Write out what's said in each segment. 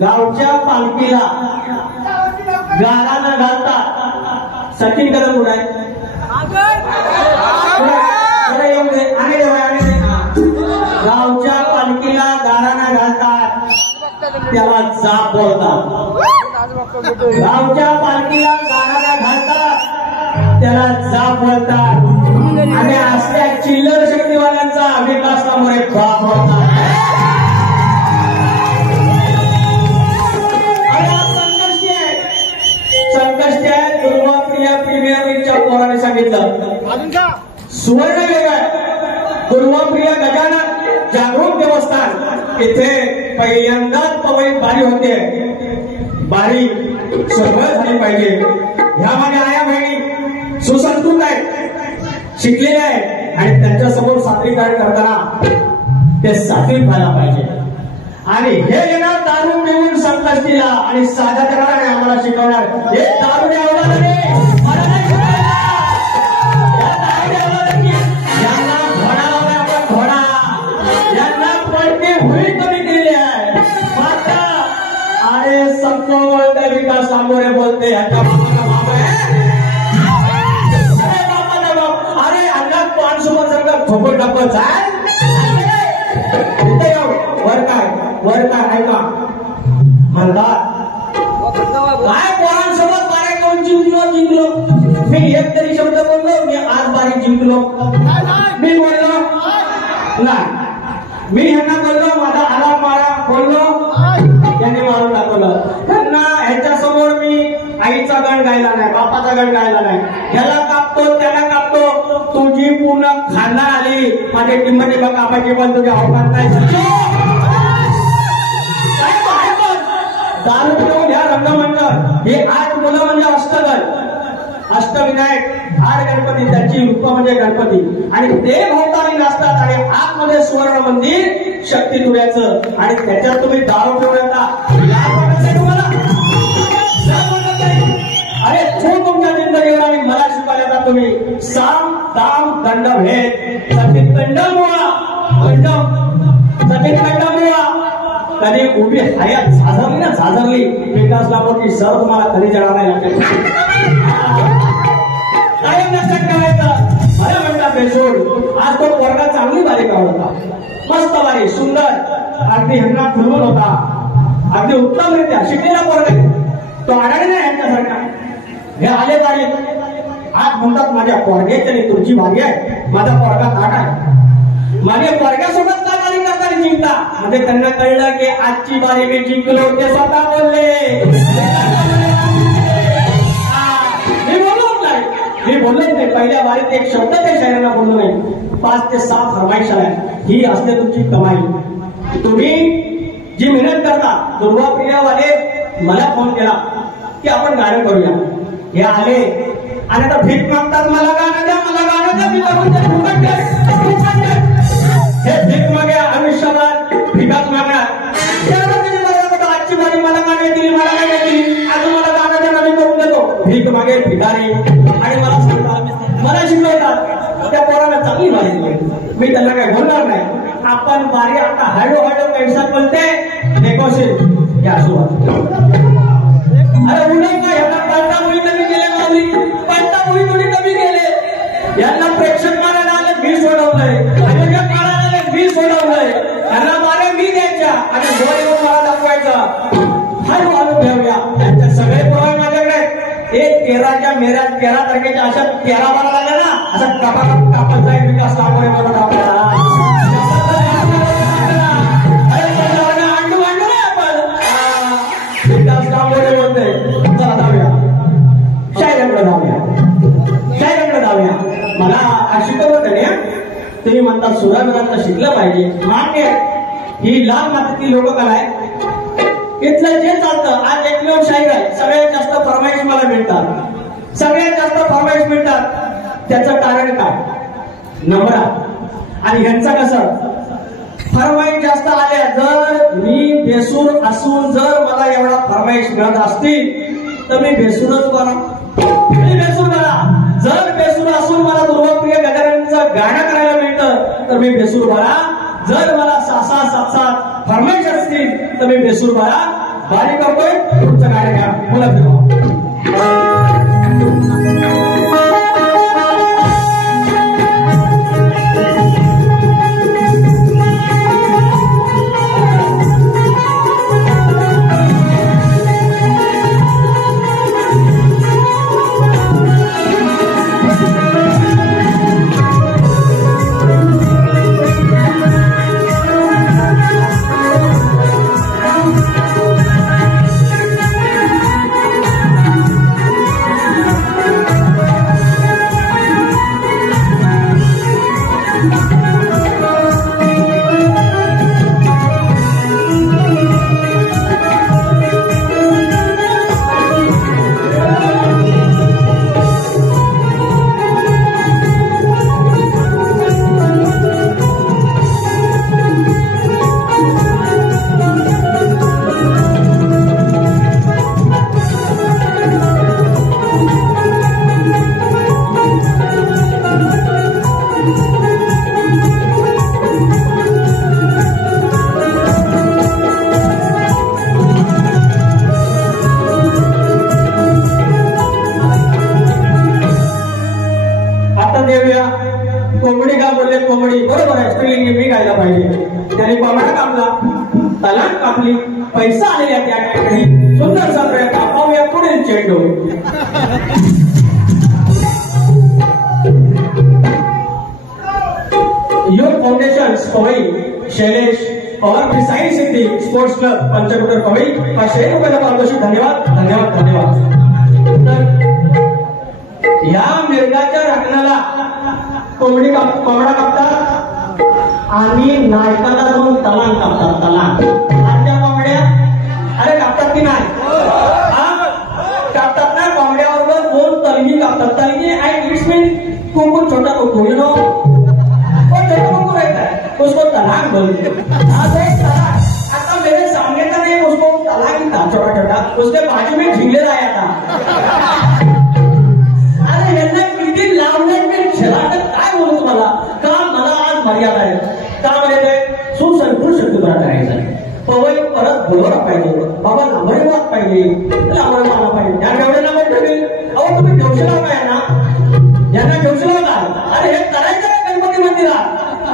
गावच्या पालखीला गारा न घालता सचिन कदम उडाय गावच्या पालखीला गारा न घालतात त्याला जाप बोलतात. गावच्या पालखीला गारा न घालतात त्याला जाप बोलतात. आणि असल्या चिल्लर शक्तीवाल्यांचा विकास कामोरे बाप होतात. पोराने सांगितलं सुवर्ण युग आहे. दुर्वाप्रिया गजानन जागृत देवस्थान इथे पहिल्यांदाच पवई बारी होते. बारी सफळ झाली पाहिजे. ह्या माझ्या आया बहिणी सुसंस्कृत आहेत, शिकलेल्या आहेत आणि त्यांच्या समोर सादरीकरण करताना ते सात्विक व्हायला पाहिजे. आणि हे येणार दारू पिऊन संकष्टीला आणि साध्या करणारे आम्हाला शिकवणार हे दारू द्यावं नाही. विकास सामोरे बोलते अरे अंगात पानसोबत जर का ठोकत टाकत वर काय ऐका म्हणतात काय पोरांसोबत बारा कोण जिंकलो. मी एक तरी शब्द बोललो. मी आज बारी जिंकलो मी बोललो नाही. मी ह्यांना बोललो माझा आला मारा बोललो त्यांनी मारून टाकवलं. त्यांना ह्याच्या समोर मी आईचा गण गायला नाही, बापाचा गण गायला नाही. ह्याला कापतो त्याला कापतो. तुझी पूर्ण खानदार आली माझे किंमती बघ कापायची पण तुझ्या अवकाश नाही. दारू पिऊन ह्या रंगमंच हे 8 मुलं म्हणजे अष्टविनायक 8 गणपती त्याची रूप म्हणजे गणपती आणि ते भोवताली नाचतात. आणि आतमध्ये सुवर्ण मंदिर शक्ती तुऱ्याचं आणि त्याच्यात तुम्ही दारू पिऊन येता तुम्हाला. अरे तू तुमच्या जिंदगीवर आणि मला शिकवायला तुम्ही साम दाम दंड भेद सचिन दंडमुळा कधी उभी हयात झाजरली विकास लाभोटी सर तुम्हाला कधी जळा नाही लागेल. कायम लक्षात ठेवायचं. मला म्हणता बेसोड आज तो पोरगा चांगली बारीक होता, मस्त बारीक सुंदर अगदी ह्यांना खुलवून होता, अगदी उत्तमरित्या शिकलेला पोरगा. तो आढळला नाही ह्यांच्यासारखा. हे आले बारीक आज म्हणतात माझ्या पोरग्याची आणि तुमची बारी आहे, माझा पोरगा ताट आहे. माझ्या पोरग्यासोबत का बारी करताना जिंकता म्हणजे त्यांना कळलं की आजची बारी मी जिंकलो. ते स्वतः बोलले. पहिल्या वारीत एक शब्द ते शायरांना बोललो नाही. 5 ते 6 फरमाईश आल्या. ही असते तुमची कमाई. तुम्ही जी मेहनत करता, दुर्वाप्रियावाले मला फोन केला की आपण गाणं करूया. हे आले आणि आता भीक मागतात, मला गाणं द्या, मला गाणं द्या. मी हे भीक मागे आयुष्यभर भिकाच मागणार. आजची बारी मला गाणं दिली, मला गाणं दिली, अजून मला गाणं द्या, मी करून देतो. भीक मागे भिकारी आणि मला सांगतात, मला शिकवतात. त्या पोराला चांगली बारी दिली, मी त्यांना काही बोलणार नाही. आपण बारी आता हळूहळू पैसा बोलते नेगोशिएट या सुरुवात. अरे उन्हा का ह्यांना पलटा मुली कमी केले, माऊली पलटा मुली कोणी कमी केले. यांना प्रेक्षक मारायला आले, मी सोडवलंय. आयोजक मारायला आले, मी सोडवलंय. यांना मारे मी द्यायच्या आणि गोळ येऊन मला दाखवायचं. हळूहळू ठेवूया. त्यांचे सगळे पुरावे माझ्याकडे. एक 13 तारखेच्या अशा 13 बारा लागल्या ना, असं कापत जाईल विकास दाखवणे मला आपल्याला. मला शिकवलं त्याने. तुम्ही म्हणतात सुराविरांना शिकलं पाहिजे, मान्य. ही लाल मातीतली लोककला आहे. इथलं जे चालतं, आज एकमेव शाहीर आहे. सगळ्यात जास्त फरमाईश मला मिळतात, सगळ्यात जास्त फरमाईश मिळतात. त्याचं कारण काय? नम्र. आणि ह्यांचं कसं फरमाईश जास्त आल्या. जर मी बेसूर असून जर मला एवढा फरमाईश मिळत असतील तर मी बेसूरच बरा. मी बेसूर बरा. जर बेसूर असून मला दुर्वाप्रिय गजाननचं गाणं करायला मिळतं तर मी बेसूर बरा. जर मला 6-6, 7-7 फरमाईश असतील तर मी बेसूर बरा. बारी करतोय, तुमचं गाणं घ्या. बोला फिरवा. कोंबडी का बोलले, कोंबडी बरोबर आहे. स्त्रीलिंगी मी गायला पाहिजे. त्याने कोंबडा कापला, तलाक कापली, पैसा आलेल्या त्या ठिकाणी सुंदरसा प्रयत्न. पाहूया पुढील चेंडू. योग फाउंडेशन पवई शैलेश और साई सिद्धी स्पोर्ट्स क्लब पंचकुटर पवई 500 रुपयाला पारितोषिक. धन्यवाद धन्यवाद धन्यवाद. तर या मिरगाच्या राखणाला कोंबडा कापतात आणि नायकाला जाऊन तलांग कापतात. तलांग आजच्या कोंबड्या अरे कापतात की नाही? कापतात ना. कोंबड्याबरोबर 2 तलगी कापतात. तलगी एंड इट्स मीन कुकुर, छोटा कुकुर, यू नो. वो छोटा कुकुर रहता है, उसको तलांग बोलते हैं. आता मेरे सामने का नहीं, उसको तलांग ही था छोटा छोटा. उसके बाजू में झींगे आया था. अरे यांना किती लावण्यात मी छेलाटत काय बोलू तुम्हाला. का मला आज मर्यादा आहे. का मर्यादा? सुसंपूर्ण शक्तीपणा करायचा आहे. पवई परत बोलवला पाहिजे. बाबा लांबरीवाद पाहिजे, लांबरी आला पाहिजे. या एवढ्या लांबरी ठेवेल. अहो तुम्ही ठेवशीला काय ना, यांना ठेवशीला काय? अरे हे करायचं नाही गणपती मंदिरात.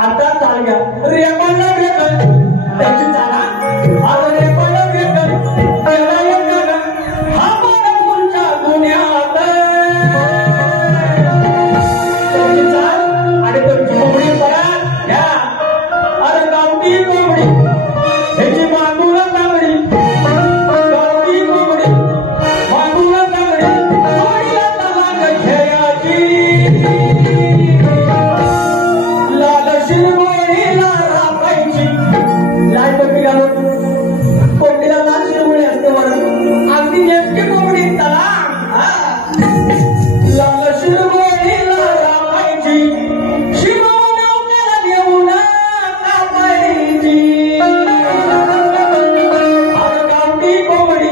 आता चाल घ्या रेकॉर्डला भेटल त्याची चाला. आज रेकॉर्डला भेटल त्याला येत हा बघा तुमच्या गुन्ह्यात आणि तुमची कोंबडी परत घ्या. अरे गावठी कोंबडी ह्याची बांधून तांबडी, गावठी कोंबडी बांधून तांबडी, कोंबडीला तलांग खेळाची. नेमकी कोंबडी तला लाल शिरगोळीला रामायची शिवून उकला घेऊन कापायची अरे गावठी कोंबडी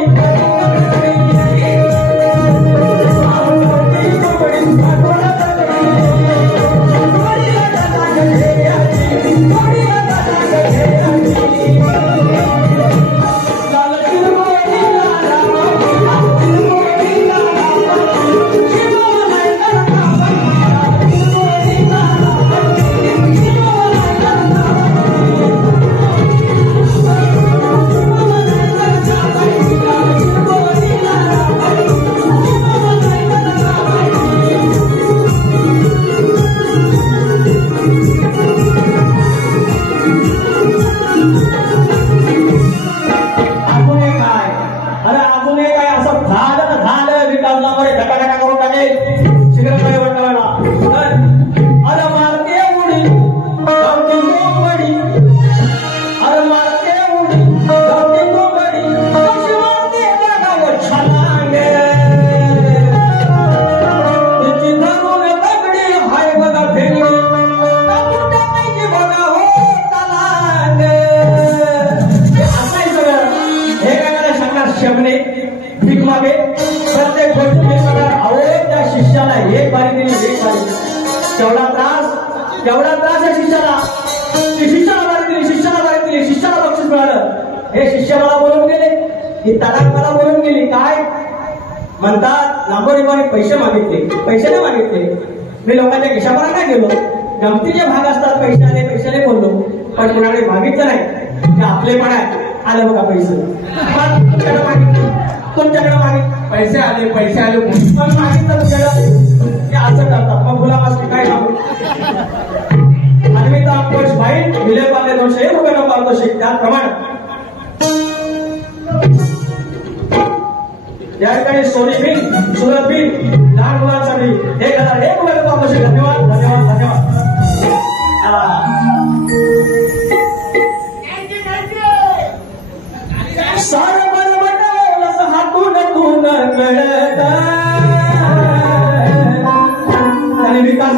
प्रत्येक गोष्ट मी सगळं अहो त्या शिष्याला एक बारी दिली एक बारी केवढा त्रास आहे शिष्याला शिष्याला बारी दिली शिष्याला बक्षीस मिळालं हे शिष्य मला बोलून गेले ही तडाख मला बोलून गेली काय म्हणतात नागोरीबाने पैसे नाही मागितले मी लोकांच्या खिशाभरात काय गेलो गमतीचे भाग असतात पैशाने बोललो पण कुणाकडे मागितलं नाही ते आपले पण आहे आलं बघा पैसे तुमच्याकडे मागित पैसे आले पण मागितलं तुझ्याकडे ते असं करतात मग गुलाबास काय सांगू आणि मी तर अंकुश भाई विले पाले 200 रुपये पाहतो त्याप्रमाणे या ठिकाणी सोनी बिल सुरत बिल लहान मुलांसाठी 1001 रुपये पाहतो धन्यवाद सारं बरं हातून कळत आणि विकास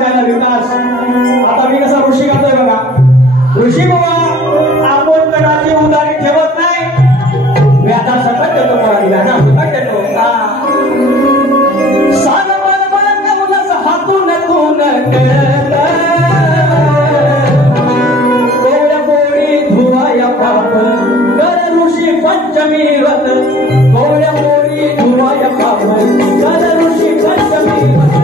आता मी कसा ऋषी गातोय बघा ऋषी बाबा आपण कडाची उदारी ठेवत नाही व्याधा सकट देतो व्याधा सकट देतो सारं बरं हातून कळत पंचमी व्रत गोळ्या मोरी धुवाया पापड ऋषी पंचमी व्रत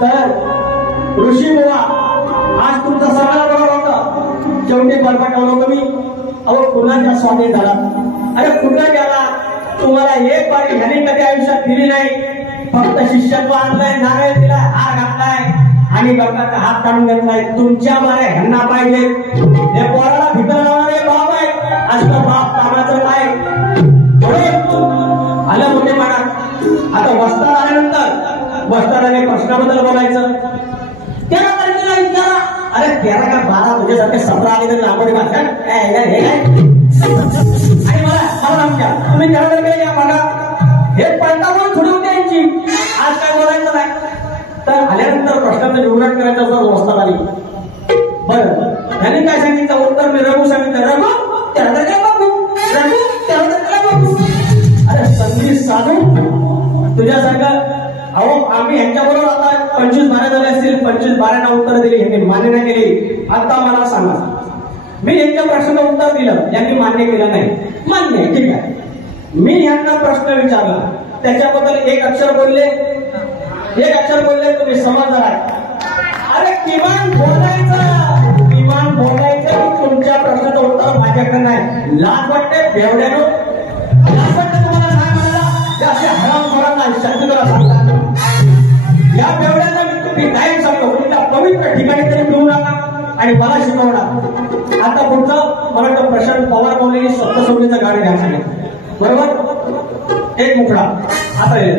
तर ऋषी बुवा आज तुमचा सगळा बरोबर होता, शेवटी बरपाटवलं होतं मी. अहो कुणाच्या स्वामी झाला, अरे कुठं गेला, तुम्हाला एक बारी ह्याने कधी आयुष्यात दिली नाही. फक्त शिष्यत्व आणलंय, नारळ दिलाय, हार घातलाय आणि गंगाचा हात काढून घेतलाय. तुमच्या बारे ह्यांना पाहिजे. हे पोराला भितर लावणारे बाप आहे, आज तर बाप कामाचं काय आलं मोठे मनात. आता वस्ताद आल्यानंतर वस्तादाने प्रश्नाबद्दल बोलायचं. तेरा तारखेला विचारा, अरे 13 का 12 तुझ्यासारखे 17 आले तर लांबडी भाषा आणि मला आमच्या तुम्ही 13 तारखेला या बघा. हे पडतावर थोडी होती यांची. आज काय बोलायचं नाही. तर आल्यानंतर प्रश्नाचं विवरण करायचं असं वस्ताद आली. बरं त्यांनी काय सांगितलं उत्तर, मी रघु सांगितलं. रघु 13 तारखेला बघू, रघु 13 तारखेला बघू. अरे संधी साधू तुझ्यासारखं. अहो आम्ही यांच्याबरोबर आता 25 बाऱ्या झाले असतील, 25 बाऱ्यांना उत्तर दिली, यांनी मान्य नाही केली. आता मला सांगा, मी यांच्या प्रश्नाचं उत्तर दिलं, यांनी मान्य केलं नाही. मान्य आहे, ठीक आहे. मी यांना प्रश्न विचारला, त्याच्याबद्दल एक अक्षर बोलले, तुम्ही समजदार आहे. अरे किमान बोलायचं की तुमच्या प्रश्नाचं उत्तर माझ्याकडे नाही. लाज वाटते बेवड्यानो, लाज वाटते तुम्हाला काय म्हणाला. असे हरामखोरांना शांततेला सांगतात. या बेवड्यांना मी काय सांगतो, तुमच्या पवित्र ठिकाणी तरी मिळू नका आणि मला शिकवणार. आता पुढचं मला वाटतं प्रशांत पवार बोललेली सप्तसंगीचं गाणं घ्या सांगितलं, बरोबर. एक मुखडा आता येईल.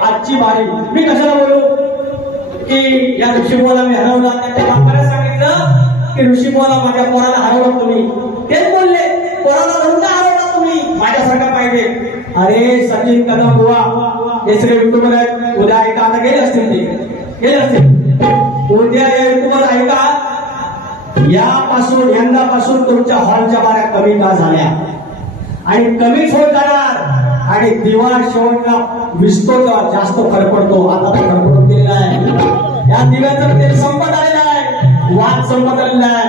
आजची बारी मी कशाला बोलू की या ऋषीमुला मी हरवला. त्याच्या बापाला सांगितलं की ऋषीमुला माझ्या पोराला हरवलं तुम्ही. तेच बोलले, पोराला धरून हरवला तुम्ही, माझ्यासारखा पाहिजे. अरे सचिन कदम बुवा हे सगळे युट्यूबर आहेत, उद्या ऐका. आता गेले असतील, ते गेले असतील. उद्या या युट्यूबर ऐका. यापासून यंदापासून तुमच्या हॉलच्या बाऱ्या कमी का झाल्या आणि कमीच होत जाणार. आणि दिवा शेवटला विसतो जास्त फरक पडतो. आता तो फरक पडून गेलेला आहे. या दिव्याचं तेल संपत आलेलं आहे, वाद संपत आलेला आहे.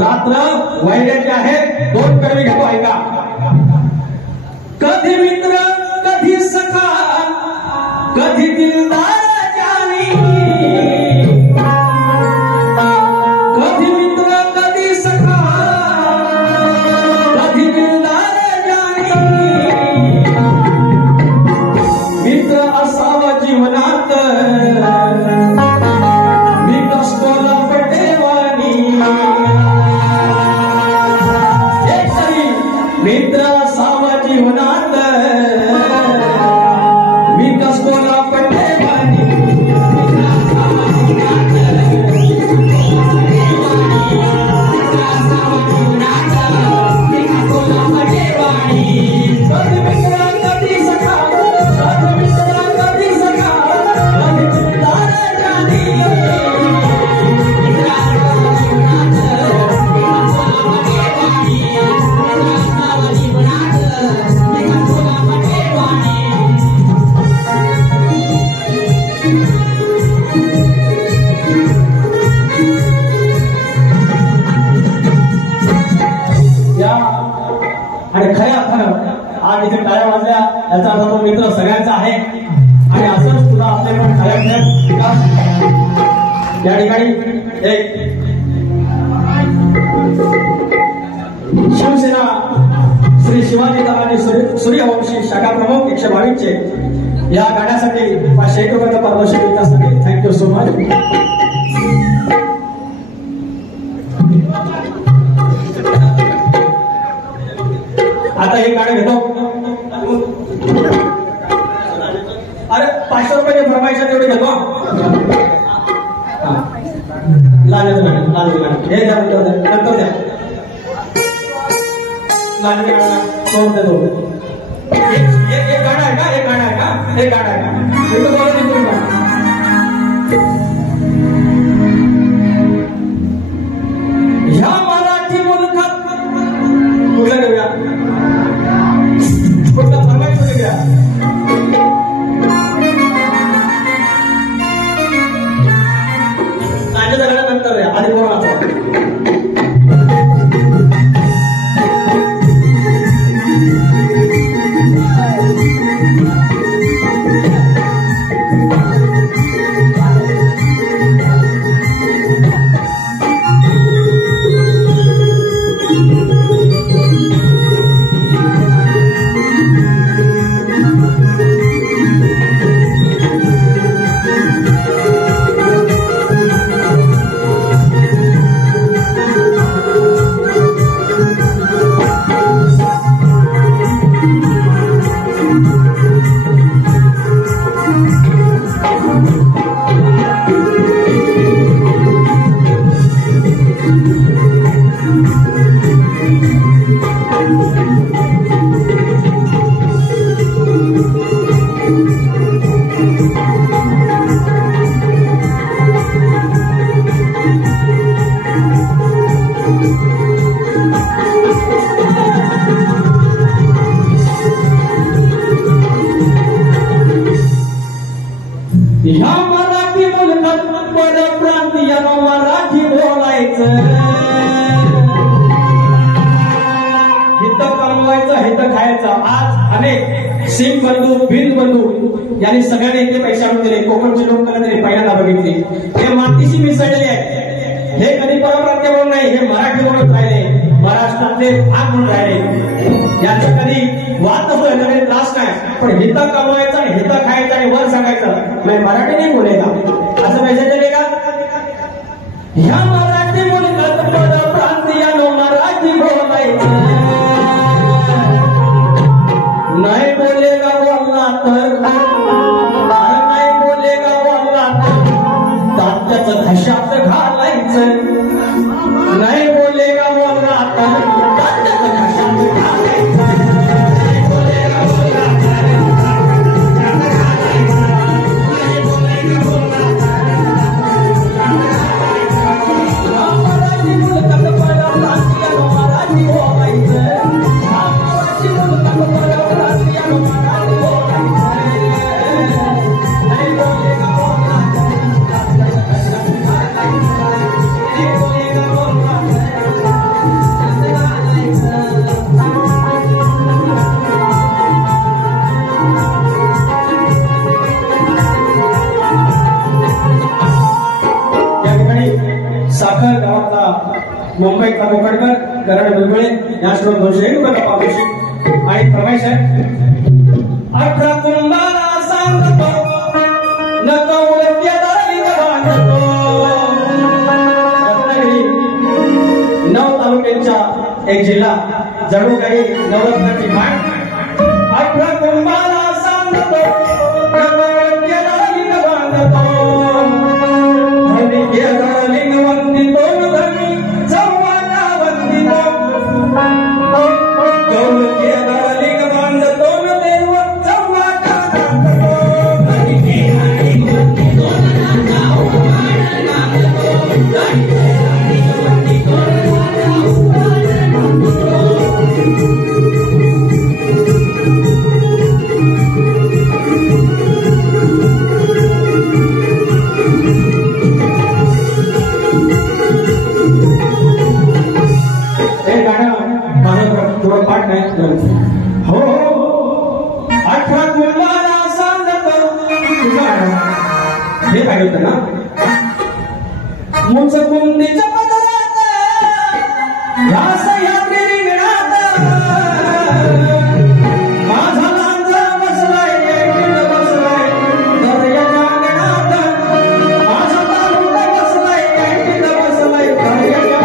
रात्र वैऱ्याची आहे. 2 कडवे घेतो ऐका. कधी मित्र कधी सखा कधी दिलदार जानी, कधी मित्र कधी सखा कधी दिलदार जानी. मित्र असावा जीवनात मी कसतोला पटेवानी. एकतरी मित्र असावा जीवनात मी कसतोला पटेवानी. जीवना आणि खऱ्या अर्थानं आज इथे टाळ्या वाजल्या याचा अर्थ तो मित्र सगळ्यांचा आहे आणि असंच तुला आपले पण टाळ्या विकास या ठिकाणी एक शिवसेना श्री शिवाजी तानाजी सूर्यवंशी शाखा प्रमुख 122 चे या गाण्यासाठी 501 रुपयाचा पारितोषिक देण्यासाठी थँक्यू सो मच. आता हे गाणं घेतो. अरे 500 रुपयाची फरमाईश तेवढे घेतो. लाजच गाणं हे द्या नंतर द्या. लाजच गाणं सोड देतो. एक गाणं आहे का? एक गाणं आहे का? एक गाणं आहे का? ह्या मराठी मुलखात कुठला घेऊया? कुठला फरमाईश कुठे घ्या? लाजच्या गाण्यानंतर द्या. आधी बोला. ह्या मराठी मुलखात परप्रांतीयानं मराठी बोलायचं, हित कमवायचं, हित खायचं. आज अनेक सिंग बंधू, बिंद बंधू यांनी सगळ्यांनी इथे पैसे आणून दिले. कोकणची लोकांना त्यांनी पहिल्यांदा बघितली. हे मातीशी मिसळलेले आहेत. हे कधी परप्रांतीय म्हणून नाही, हे मराठी म्हणून राहिले, महाराष्ट्रातले भाग म्हणून राहिले. याचा कधी वाद नसतो, कधी त्रास नाही. पण हित कमवायचं, हित खायचं आणि वर सांगायचं मैं मराठी नहीं बोलेगा असं पैसे चलेगा? ह्या मराठी मुलखात परप्रांतीयानं मराठी बोलायचं, नाही बोलेगा बोलला तर, नाही बोलेगा बोलला तर दात्याचं घशात घालायचं. नाही बोलेगा बोलला तर दात्याचं घशात घालायचं. साखर गावातला मुंबईतला कोकणकर करण बुलबुळे या श्रोत 201 रुपयाचा पारितोषिक आणि फरमाईश आहे. 18 कुंभारा सांगतो नको उडत्यादारी बांधतो. रत्नागिरी 9 तालुक्यांच्या एक जिल्हा जणू काही नवरत्नाची माळ. 18 कुंभारा सांगतो नको उडत्यादारी बांधतो. लिंग वंदितो धनी संवादा वंदितो. गौरव लिंग बांधतो देव संवादा बांधतो. बरोबर पाठ नाही हो 18 कुंभाला सांगत हे काय होतं ना मुंच कुंडीच्या पदरात रास यात्री रिंगणात माझा लांजा बसलाय एकटीत बसलाय दर्याच्या अंगणात माझा तारुण्य बसलाय एकटीत बसलाय दर्याच्या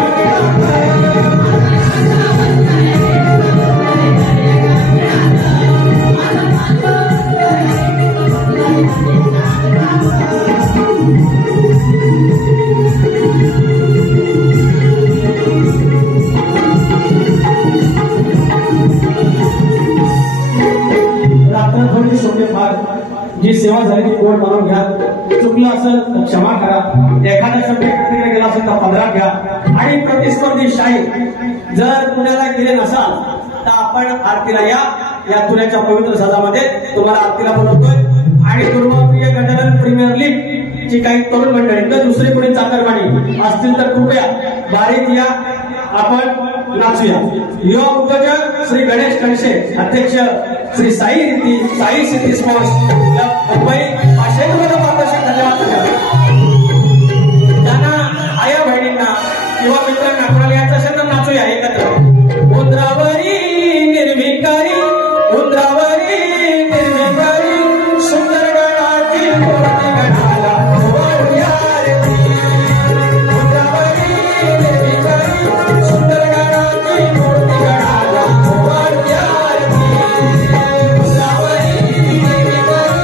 जी सेवा झाली ती कोण मानून घ्या चुकलं असेल तर क्षमा करा एखाद्या शब्द प्रतिक्रिया गेला असेल तर पदरात घ्या आणि प्रतिस्पर्धी शाहीर जर पुण्याला गेले नसाल तर आपण आरतीला या तुऱ्याच्या पवित्र सजामध्ये तुम्हाला आरतीला बोलवतोय आणि दुर्वाप्रिय गजानन प्रीमियर लीग ची काही तरुण मंडळी तर दुसरी कोणी चाकरमानी असतील तर कृपया बारीत या आपण नाचूया युवा उद्योजक श्री गणेश कणशे अध्यक्ष श्री साई सिटी स्पोर्ट्स मुंबई 500 रुपये मार्गदर्शक धन्यवाद त्यांना आया बहिणींना किंवा मित्रांना कोणाला यायचं असेल तर नाचूया एकत्र उंदरावरी निर्विकारी उंदरावरी निर्विकारी सुंदर गणाची मूर्ती गणाला उंदरावरी निर्विकारी सुंदर गणाची मूर्ती गणाला उंदरावरी निर्विकारी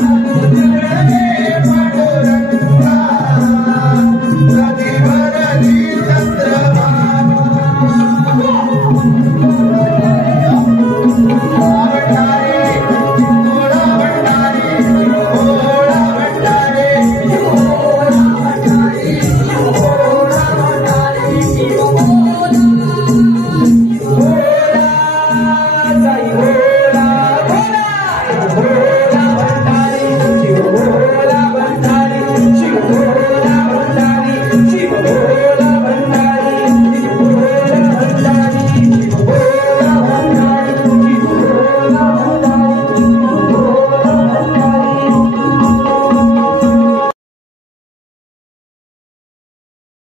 हा